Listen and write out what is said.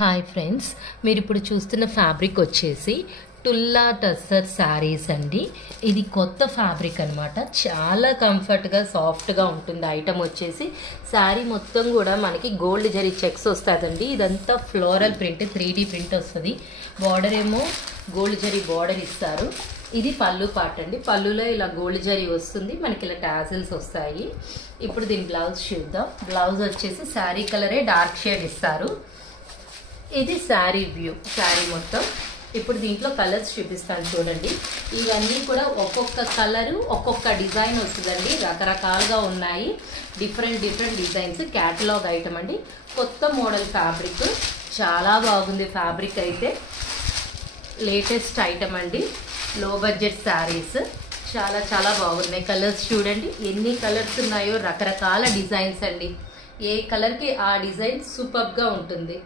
Hi friends, మీరు ఇప్పుడు చూస్తున్న ఫ్యాబ్రిక్ వచ్చేసి టుల్లా టస్సర్ శారీస్ అండి. ఇది కొత్త ఫ్యాబ్రిక్ అనమాట. చాలా కంఫర్ట్గా సాఫ్ట్గా ఉంటుంది. ఐటమ్ వచ్చేసి శారీ మొత్తం కూడా మనకి గోల్డ్ జరీ చెక్స్ వస్తుందండి. ఇదంతా ఫ్లోరల్ ప్రింట్, 3D ప్రింట్ వస్తుంది. బార్డర్ ఏమో గోల్డ్ జరీ బార్డర్ ఇస్తారు. ఇది పళ్ళు పార్ట్ అండి. పళ్ళులో ఇలా గోల్డ్ జరీ వస్తుంది, మనకి ఇలా టాజిల్స్ వస్తాయి. ఇప్పుడు దీని బ్లౌజ్ చూద్దాం. బ్లౌజ్ వచ్చేసి శారీ కలరే డార్క్ షేడ్ ఇస్తారు. ఇది శారీ వ్యూ, శారీ మొత్తం. ఇప్పుడు దీంట్లో కలర్స్ చూపిస్తాను చూడండి. ఇవన్నీ కూడా ఒక్కొక్క కలరు ఒక్కొక్క డిజైన్ వస్తుందండి. రకరకాలుగా ఉన్నాయి, డిఫరెంట్ డిజైన్స్. క్యాటలాగ్ ఐటమ్ అండి, కొత్త మోడల్ ఫ్యాబ్రిక్. చాలా బాగుంది ఫ్యాబ్రిక్ అయితే. లేటెస్ట్ ఐటమ్ అండి, లో బడ్జెట్ శారీస్. చాలా బాగున్నాయి. కలర్స్ చూడండి ఎన్ని కలర్స్ ఉన్నాయో, రకరకాల డిజైన్స్ అండి. ఏ కలర్కి ఆ డిజైన్ సూపర్గా ఉంటుంది.